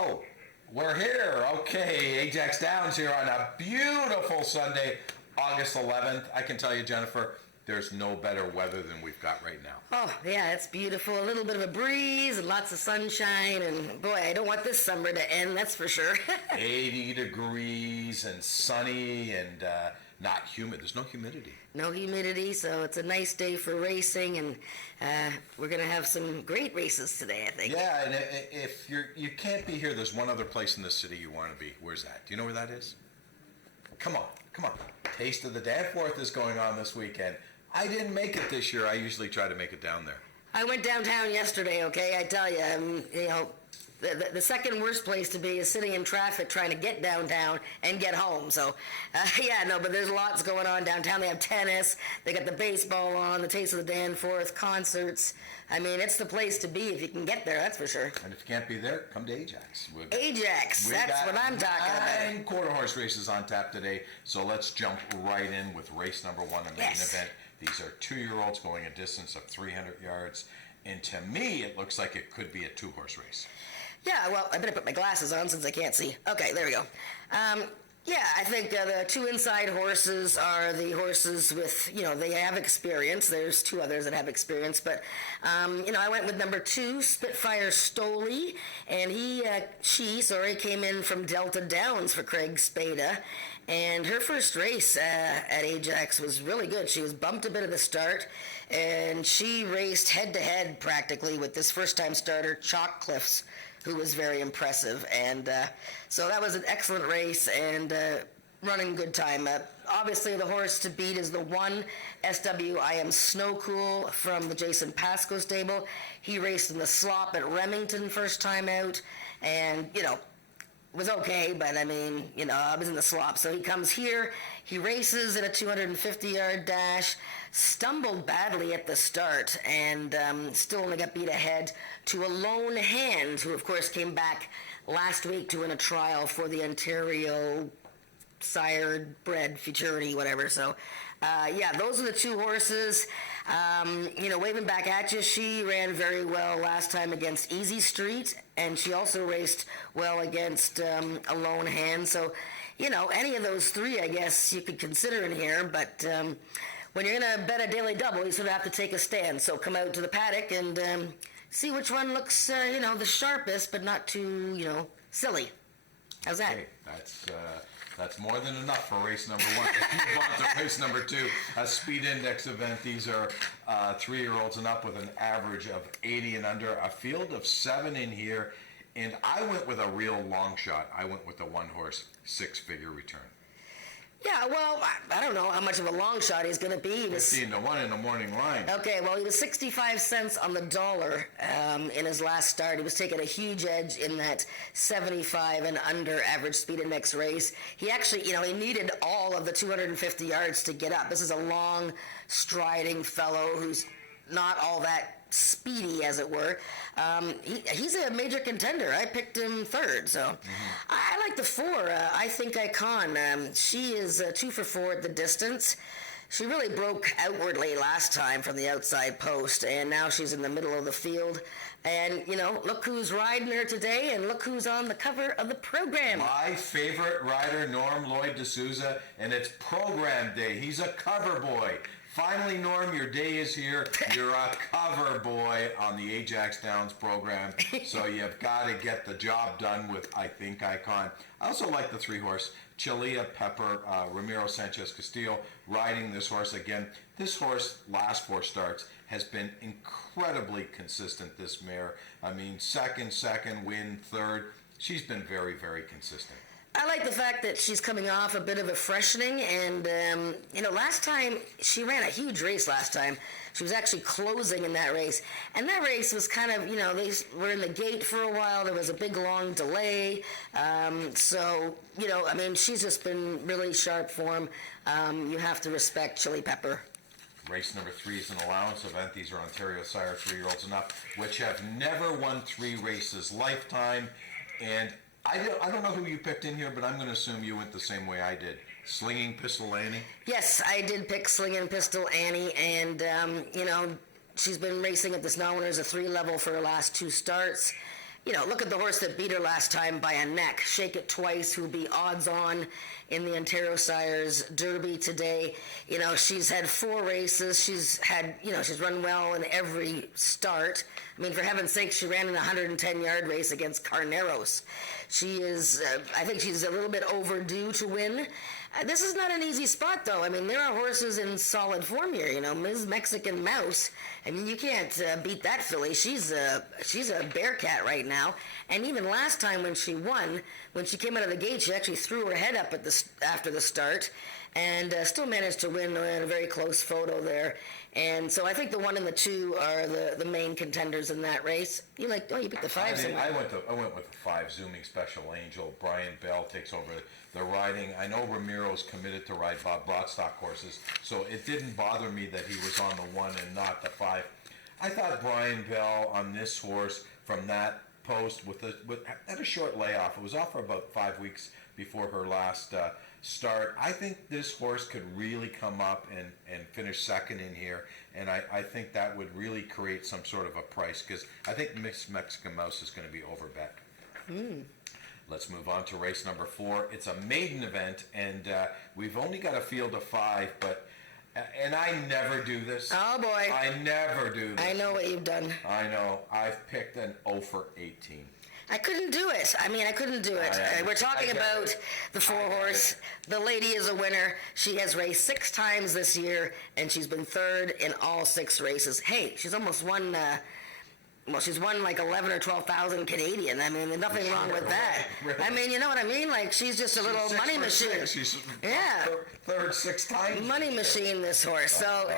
Oh, we're here. Okay, Ajax Downs here on a beautiful Sunday, August 11th. I can tell you, Jennifer, there's no better weather than we've got right now. Oh, yeah, it's beautiful. A little bit of a breeze and lots of sunshine. And boy, I don't want this summer to end, that's for sure. 80 degrees and sunny and not humid. There's no humidity. No humidity, so it's a nice day for racing. And we're going to have some great races today, I think. Yeah, and if you can't be here, there's one other place in the city you want to be. Where's that? Do you know where that is? Come on. Taste of the Danforth is going on this weekend. I didn't make it this year. I usually try to make it down there. I went downtown yesterday, okay? I tell you, the second worst place to be is sitting in traffic trying to get downtown and get home. So, but there's lots going on downtown. They have tennis, they got the baseball on, the Taste of the Danforth, concerts. I mean, it's the place to be if you can get there, that's for sure. And if you can't be there, come to Ajax. Ajax, that's what I'm talking about. 9 quarter horse races on tap today, so let's jump right in with race number 1, the main event. These are 2-year-olds going a distance of 300 yards, and to me, it looks like it could be a 2-horse race. Yeah, well, I better put my glasses on since I can't see. Okay, there we go. I think the 2 inside horses are the horses with, they have experience. There's 2 others that have experience, but, I went with number 2, Spitfire Stoley, and she came in from Delta Downs for Craig Spada, and her first race at Ajax was really good. She was bumped a bit at the start, and she raced head-to-head practically with this first-time starter, Chalkcliffs, who was very impressive. And so that was an excellent race and running good time. Obviously, the horse to beat is the 1, SWIM Snowcool from the Jason Pascoe stable. He raced in the slop at Remington first time out, and, was okay, but I was in the slop. So he comes here, he races in a 250-yard dash, stumbled badly at the start, and still only got beat ahead to a Lone Hand, who of course came back last week to win a trial for the Ontario sired bred futurity, whatever. So those are the 2 horses. Waving back at you, she ran very well last time against Easy Street, and she also raced well against a Lone Hand. So, any of those 3, I guess, you could consider in here, but when you're going to bet a daily double, you sort of have to take a stand. So come out to the paddock and see which one looks, the sharpest, but not too, silly. How's that? Okay, that's more than enough for race number 1. If you want to race number 2, a speed index event, these are 3-year-olds and up with an average of 80 and under, a field of 7 in here, and I went with a real long shot. I went with the 1-horse 6-figure return. Yeah, well, I don't know how much of a long shot he's going to be. 15 to 1 in the morning line. Okay, well, he was 65 cents on the dollar in his last start. He was taking a huge edge in that 75 and under average speed index race. He actually, he needed all of the 250 yards to get up. This is a long, striding fellow who's not all that speedy, as it were. He's a major contender. I picked him 3rd, so I like the 4. I Think Icon. She is 2 for 4 at the distance. She really broke outwardly last time from the outside post, and now she's in the middle of the field. And, look who's riding her today, and look who's on the cover of the program. My favorite rider, Norm Lloyd D'Souza, and it's program day. He's a cover boy. Finally, Norm, your day is here. You're a cover boy on the Ajax Downs program, so you've got to get the job done with I Think Icon. I also like the 3-horse, Chalea Pepper, Ramiro Sanchez Castillo, riding this horse again. This horse, last 4 starts, has been incredibly consistent, this mare. I mean, second, win, 3rd. She's been very, very consistent. I like the fact that she's coming off a bit of a freshening, and, last time, she ran a huge race last time. She was actually closing in that race, and that race was kind of, they were in the gate for a while. There was a big, long delay, she's just been really sharp form. You have to respect Chili Pepper. Race number 3 is an allowance event. These are Ontario sire 3-year-olds and up, which have never won 3 races lifetime, and I don't know who you picked in here, but I'm going to assume you went the same way I did. Slinging Pistol Annie? Yes, I did pick Slinging Pistol Annie, and, she's been racing at this non-winners of 3 level for her last 2 starts. look at the horse that beat her last time by a neck. Shake It Twice, who'll be odds on in the Ontario Sires Derby today. She's had 4 races. She's had, she's run well in every start. I mean, for heaven's sake, she ran in a 110-yard race against Carneros. She is, I think she's a little bit overdue to win. This is not an easy spot, though. I mean, there are horses in solid form here. Ms. Mexican Mouse. I mean, you can't beat that filly. She's a bearcat right now. And even last time when she won, when she came out of the gate, she actually threw her head up after the start, and still managed to win in a very close photo there. And so I think the 1 and the 2 are the main contenders in that race. You picked the 5. I went with the 5, Zooming Special Angel. Brian Bell takes over the riding. I know Ramiro's committed to ride Bob Broadstock horses, so it didn't bother me that he was on the 1 and not the 5. I thought Brian Bell on this horse from that post had a short layoff. It was off for about 5 weeks before her last start. I think this horse could really come up and finish second in here, and I think that would really create some sort of a price, because I think Miss Mexican Mouse is going to be overbet. Let's move on to race number 4. It's a maiden event, and we've only got a field of 5, and I never do this. Oh, boy. I never do this. I know what you've done. I know. I've picked an 0 for 18. I couldn't do it. I couldn't do it. We're talking about the 4-horse. The lady is a winner. She has raced 6 times this year, and she's been 3rd in all 6 races. Hey, she's almost won... she's won like 11 or 12,000 Canadian. I mean, there's nothing wrong with that. Really? I mean, you know what I mean? Like, she's just a little money machine. She's yeah. 3rd 6 times. Money machine, this horse. So,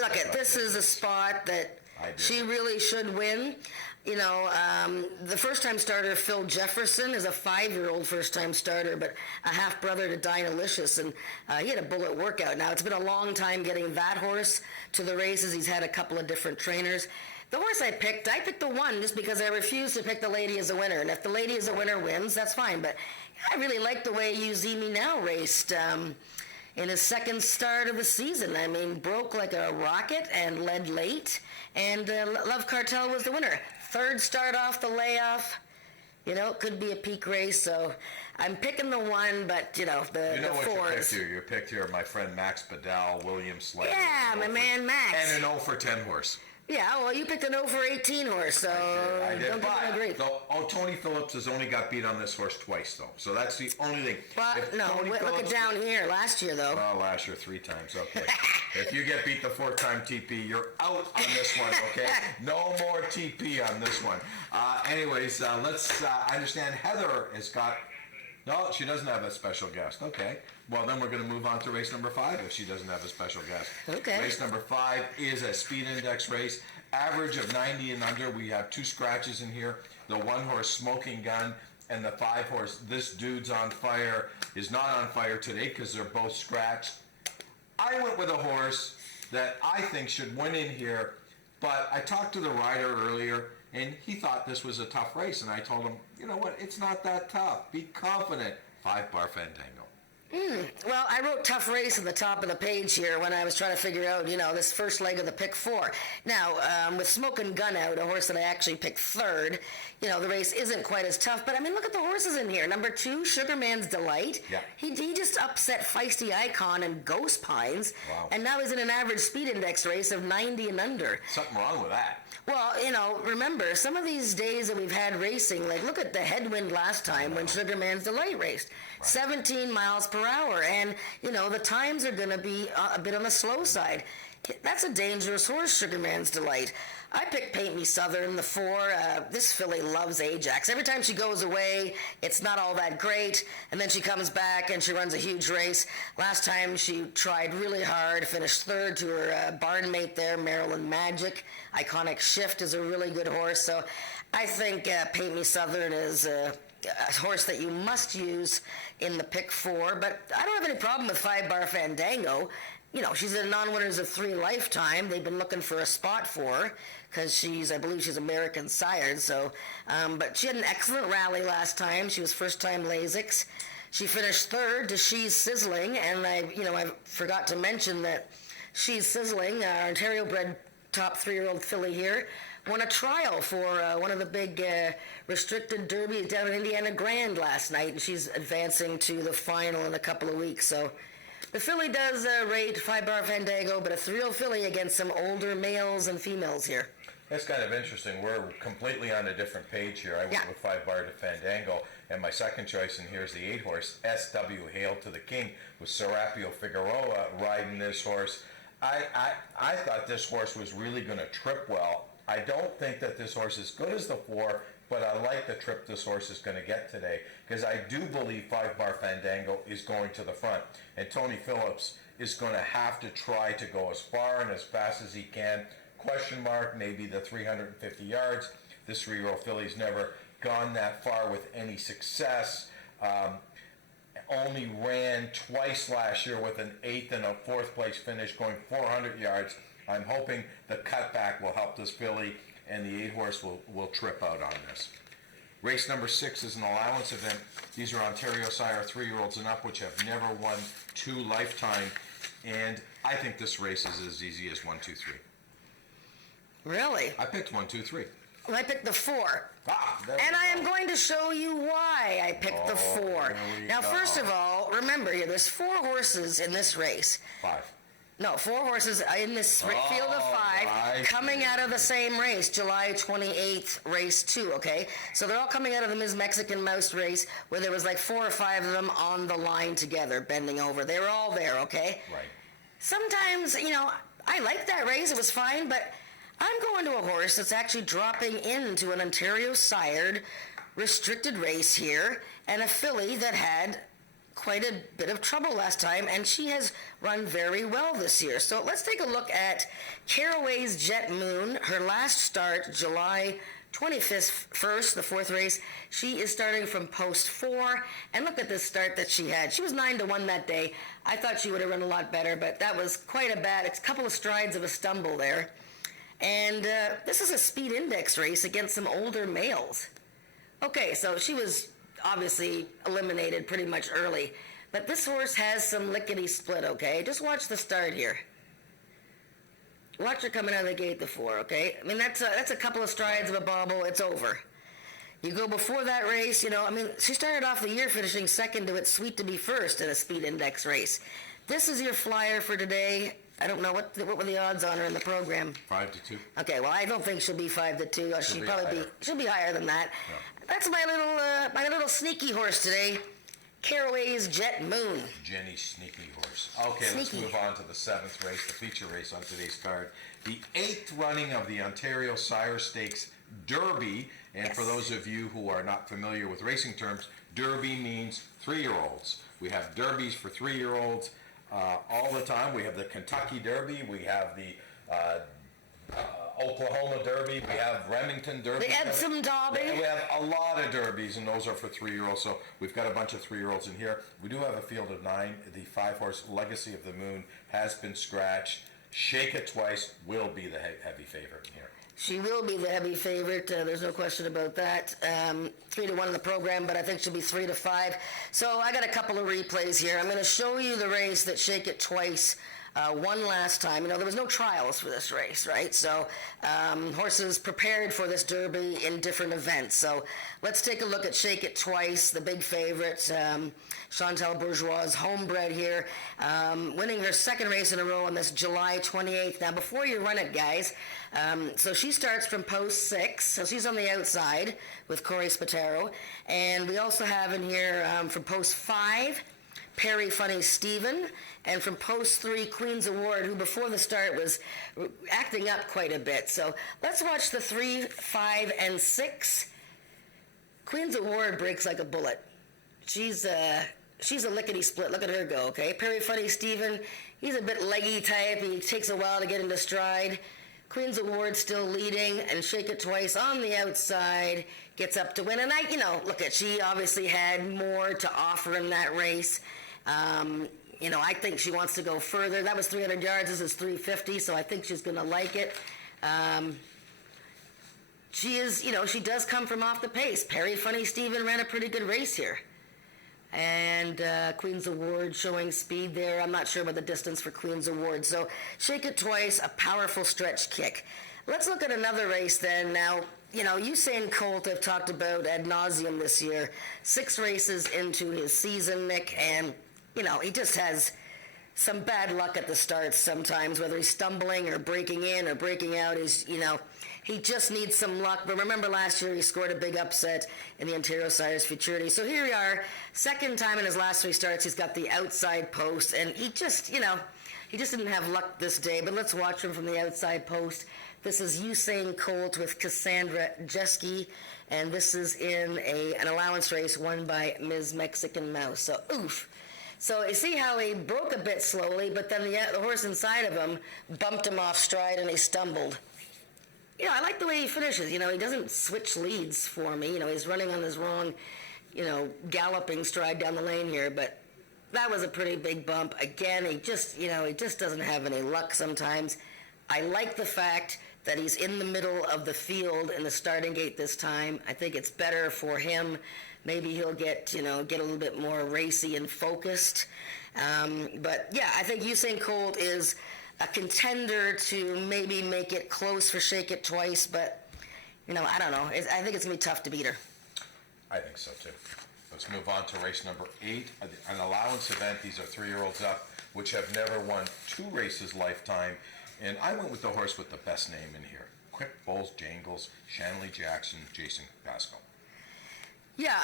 look, this is a spot that she really should win. The first-time starter, Phil Jefferson, is a 5-year-old first-time starter, but a half-brother to Dynalicious, and he had a bullet workout. Now, it's been a long time getting that horse to the races. He's had a couple of different trainers. The horse I picked the 1 just because I refused to pick the lady as a winner. And if the lady as a winner wins, that's fine. But I really like the way You See Me Now raced in his 2nd start of the season. I mean, broke like a rocket and led late. And Love Cartel was the winner. 3rd start off the layoff. It could be a peak race. So I'm picking the 1, but, the 4s. You picked here my friend Max Badal, William Slade. Yeah, my man Max. And an 0 for 10 horse. Yeah, well, you picked an 0 for 18 horse, so I did. Don't get agree. Tony Phillips has only got beat on this horse twice, though. So that's the only thing. But look at down here. Last year, though. Well, last year 3 times. Okay. If you get beat the 4th time TP, you're out on this one. Okay. No more TP on this one. Anyways, let's. I understand Heather has got. No, she doesn't have a special guest. Okay. Well, then we're going to move on to race number 5 if she doesn't have a special guest. Okay. Race number 5 is a speed index race. Average of 90 and under. We have 2 scratches in here. The 1-horse Smoking Gun and the 5-horse This Dude's on Fire is not on fire today because they're both scratched. I went with a horse that I think should win in here, but I talked to the rider earlier, and he thought this was a tough race, and I told him, you know what, it's not that tough. Be confident. 5 Bar Fandango. Well, I wrote tough race at the top of the page here when I was trying to figure out, this first leg of the pick 4. Now, with Smoking Gun out, a horse that I actually picked 3rd, the race isn't quite as tough. But, look at the horses in here. Number 2, Sugarman's Delight. Yeah. He just upset Feisty Icon and Ghost Pines. Wow. And now he's in an average speed index race of 90 and under. Something wrong with that. Well, remember, some of these days that we've had racing, like look at the headwind last time when Sugarman's Delight raced. Right. 17 miles per hour. And, the times are going to be a bit on the slow side. That's a dangerous horse, Sugarman's Delight. I picked Paint Me Southern, the 4. This filly loves Ajax. Every time she goes away, it's not all that great, and then she comes back and she runs a huge race. Last time she tried really hard, finished 3rd to her barn mate there, Maryland Magic. Iconic Shift is a really good horse, so I think Paint Me Southern is a horse that you must use in the pick 4, but I don't have any problem with 5 Bar Fandango. She's in non-winners of 3 lifetime. They've been looking for a spot for her because I believe she's American sired. So, but she had an excellent rally last time. She was first-time Lasix. She finished 3rd to She's Sizzling, and I forgot to mention that She's Sizzling, our Ontario-bred top 3-year-old filly here, won a trial for one of the big restricted derbies down in Indiana Grand last night, and she's advancing to the final in a couple of weeks. So the filly does rate 5-bar Fandango, but a 3-year-old filly against some older males and females here. That's kind of interesting. We're completely on a different page here. I went with 5-bar to Fandango, and my second choice in here is the 8-horse, SW Hail to the King, with Serapio Figueroa riding this horse. I thought this horse was really going to trip well. I don't think that this horse is as good as the 4, but I like the trip this horse is going to get today, because I do believe 5-bar Fandango is going to the front, and Tony Phillips is going to have to try to go as far and as fast as he can. Question mark, maybe the 350 yards. This 3-year-old filly's never gone that far with any success. Only ran twice last year with an 8th and a 4th place finish, going 400 yards. I'm hoping the cutback will help this filly, and the 8-horse will trip out on this. Race number 6 is an allowance event. These are Ontario Sire 3-year-olds and up, which have never won 2 lifetime, and I think this race is as easy as 1, 2, 3. Really? I picked 1, 2, 3. Well, I picked the 4. And I am going to show you why I picked the 4. Now, first of all, remember here, there's 4 horses in this race. 5. No, 4 horses in this field of 5 coming out of the same race, July 28th, race 2, okay? So they're all coming out of the Ms. Mexican Mouse race, where there was like 4 or 5 of them on the line together, bending over. They were all there, okay? Right. Sometimes, I liked that race. It was fine, but I'm going to a horse that's actually dropping into an Ontario sired restricted race here, and a filly that had quite a bit of trouble last time, and she has run very well this year. So let's take a look at Caraway's Jet Moon. Her last start, July 25th, the 4th race. She is starting from post 4, and look at this start that she had. She was 9-1 that day. I thought she would have run a lot better, but that was quite a couple of strides of a stumble there. And this is a speed index race against some older males. Okay, so she was obviously eliminated pretty much early. But this horse has some lickety-split, okay? Just watch the start here. Watch her coming out of the gate, the 4, okay? I mean, that's a couple of strides of a bobble. It's over. You go before that race, she started off the year finishing second to It's Sweet to Be First in a speed index race. This is your flyer for today. I don't know what were the odds on her in the program. 5-2. Okay, well, I don't think she'll be 5-2. She'll be higher than that. Yeah. That's my little sneaky horse today, Caraway's Jet Moon. Jenny's sneaky horse. Okay, let's move on to the 7th race, the feature race on today's card. The 8th running of the Ontario Sire Stakes Derby. And for those of you who are not familiar with racing terms, Derby means 3-year-olds. We have derbies for 3-year-olds. All the time. We have the Kentucky Derby, we have the Oklahoma Derby, we have Remington Derby. The Epsom Derby. We have a lot of derbies, and those are for 3-year-olds, so we've got a bunch of 3-year-olds in here. We do have a field of 9. The 5-horse Legacy of the Moon has been scratched. Shake It Twice will be the heavy favorite here. She will be the heavy favorite. There's no question about that. 3-1 in the program, but I think she'll be 3-5. So I got a couple of replays here. I'm going to show you the race that Shake It Twice won last time. There was no trials for this race, right? So horses prepared for this Derby in different events. So let's take a look at Shake It Twice, the big favorite. Chantal Bourgeois, homebred here, winning her 2nd race in a row on this July 28th. Now, before you run it, guys, so she starts from post 6, so she's on the outside with Corey Spataro. And we also have in here from post 5, Perry Funny Stephen, and from post 3, Queen's Award, who before the start was acting up quite a bit. So let's watch the 3, 5, and 6. Queen's Award breaks like a bullet. She's a lickety-split. Look at her go, okay? Perry Funny Stephen, he's a bit leggy type. He takes a while to get into stride. Queen's Award still leading, and Shake It Twice on the outside gets up to win. And she obviously had more to offer in that race. I think she wants to go further. That was 300 yards. This is 350, so I think she's going to like it. She does come from off the pace. Perry Funny Stephen ran a pretty good race here. And Queen's Award showing speed there. I'm not sure about the distance for Queen's Award. So Shake It Twice, a powerful stretch kick. Let's look at another race then. Now, Usain Colt I've talked about ad nauseum this year. 6 races into his season, Nick, and, he just has some bad luck at the start sometimes, whether he's stumbling or breaking in or breaking out. He just needs some luck. But remember last year he scored a big upset in the Ontario Sires Futurity. So here we are, second time in his last 3 starts, he's got the outside post, and he just, he just didn't have luck this day. But let's watch him from the outside post. This is Usain Colt with Cassandra Jeske, and this is in an allowance race won by Ms. Mexican Mouse. So, oof. So you see how he broke a bit slowly, but then the horse inside of him bumped him off stride and he stumbled. I like the way he finishes. He doesn't switch leads for me. He's running on his wrong, galloping stride down the lane here, but that was a pretty big bump. Again, he just doesn't have any luck sometimes. I like the fact that he's in the middle of the field in the starting gate this time. I think it's better for him. Maybe he'll get a little bit more racy and focused. But yeah, I think Usain Colt is a contender to maybe make it close for Shake It Twice, but I don't know. I think it's gonna be tough to beat her. I think so too. Let's move on to race number 8, an allowance event. These are 3-year-olds up, which have never won 2 races lifetime. And I went with the horse with the best name in here. Quick Bulls, Jangles, Shanley Jackson, Jason Pascal. Yeah,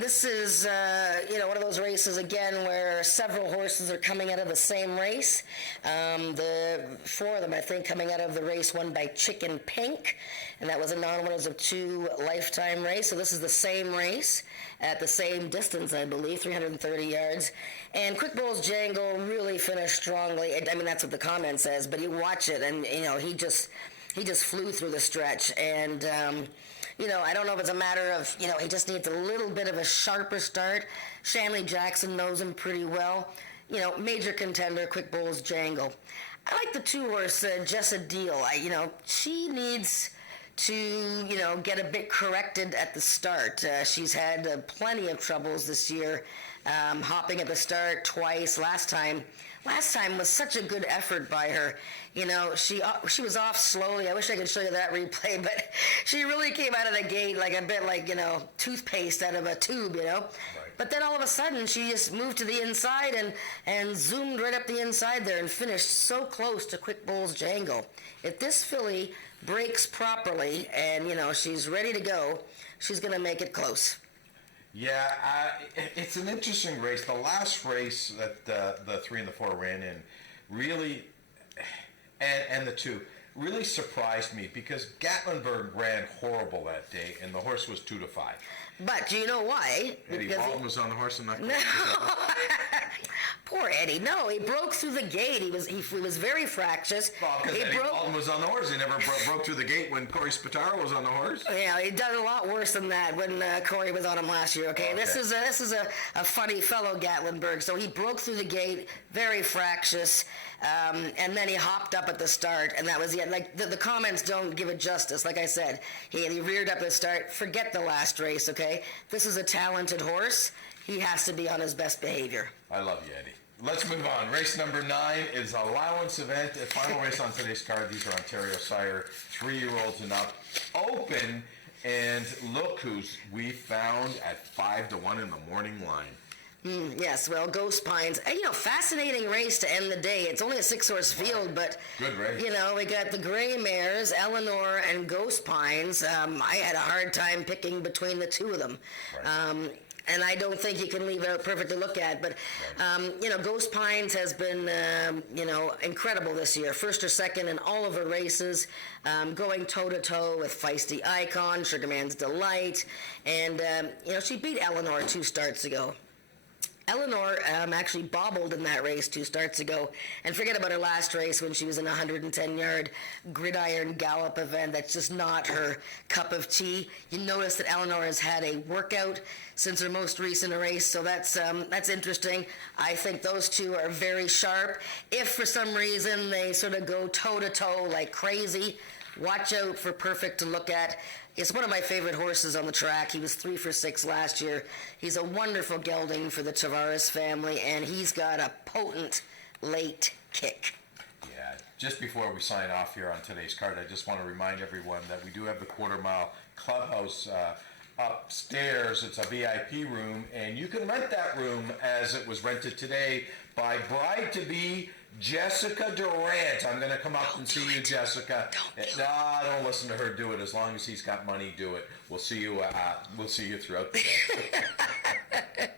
this is, one of those races, again, where several horses are coming out of the same race. The 4 of them, I think, coming out of the race won by Chicken Pink, and that was a non-winners of 2 lifetime race. So this is the same race at the same distance, I believe, 330 yards. And Quick Bull's Jangle really finished strongly. I mean, that's what the comment says, but you watch it, and, he just flew through the stretch. And, I don't know if it's a matter of, he just needs a little bit of a sharper start. Shanley Jackson knows him pretty well. Major contender, Quick Bull's Jangle. I like the 2-horse, Jessa Deal. She needs to, get a bit corrected at the start. She's had plenty of troubles this year, hopping at the start twice. Last time was such a good effort by her. She was off slowly. I wish I could show you that replay, but she really came out of the gate like a bit like, toothpaste out of a tube, Right. But then all of a sudden she just moved to the inside and zoomed right up the inside there and finished so close to Quick Bull's Jangle. If this filly breaks properly and, she's ready to go, she's going to make it close. Yeah, it's an interesting race. The last race that the 3 and the 4 ran in really, and the 2, really surprised me because Gatlinburg ran horrible that day, and the horse was 2-5. But do you know why? Eddie Walton was on the horse and not. No. Poor Eddie. No, he broke through the gate. He was very fractious. Well, because Eddie Walton was on the horse. He never broke through the gate when Corey Spataro was on the horse. Yeah, he done a lot worse than that when Corey was on him last year. Okay, this is a funny fellow, Gatlinburg. So he broke through the gate, very fractious, and then he hopped up at the start, and that was it. Like the comments don't give it justice. Like I said, he reared up at the start. Forget the last race. Okay, this is a talented horse. He has to be on his best behavior. I love you, Eddie. Let's move on. Race number 9 is allowance event. The final race on today's card. These are Ontario Sire 3-year-olds and up. Open, and look who's we found at 5-1 in the morning line. Yes, well, Ghost Pines. Fascinating race to end the day. It's only a 6-horse field, but good race. We got the gray mares, Eleanor and Ghost Pines. I had a hard time picking between the 2 of them. Right. And I don't think you can leave out Perfect to look at. But, Ghost Pines has been, incredible this year. First or second in all of her races, going toe-to-toe with Feisty Icon, Sugarman's Delight. And, she beat Eleanor 2 starts ago. Eleanor actually bobbled in that race 2 starts ago. And forget about her last race when she was in a 110-yard gridiron gallop event. That's just not her cup of tea. You notice that Eleanor has had a workout since her most recent race, so that's interesting. I think those 2 are very sharp. If for some reason they sort of go toe-to-toe like crazy, watch out for Perfect to look at. It's one of my favorite horses on the track. He was 3 for 6 last year. He's a wonderful gelding for the Tavares family, and he's got a potent late kick. Yeah, just before we sign off here on today's card, I just want to remind everyone that we do have the Quarter Mile Clubhouse upstairs. It's a VIP room, and you can rent that room as it was rented today by bride-to-be Jessica Durant. I'm going to come up and see you, Jessica. No, don't listen to her. Do it. As long as he's got money, do it. We'll see you. We'll see you throughout the day.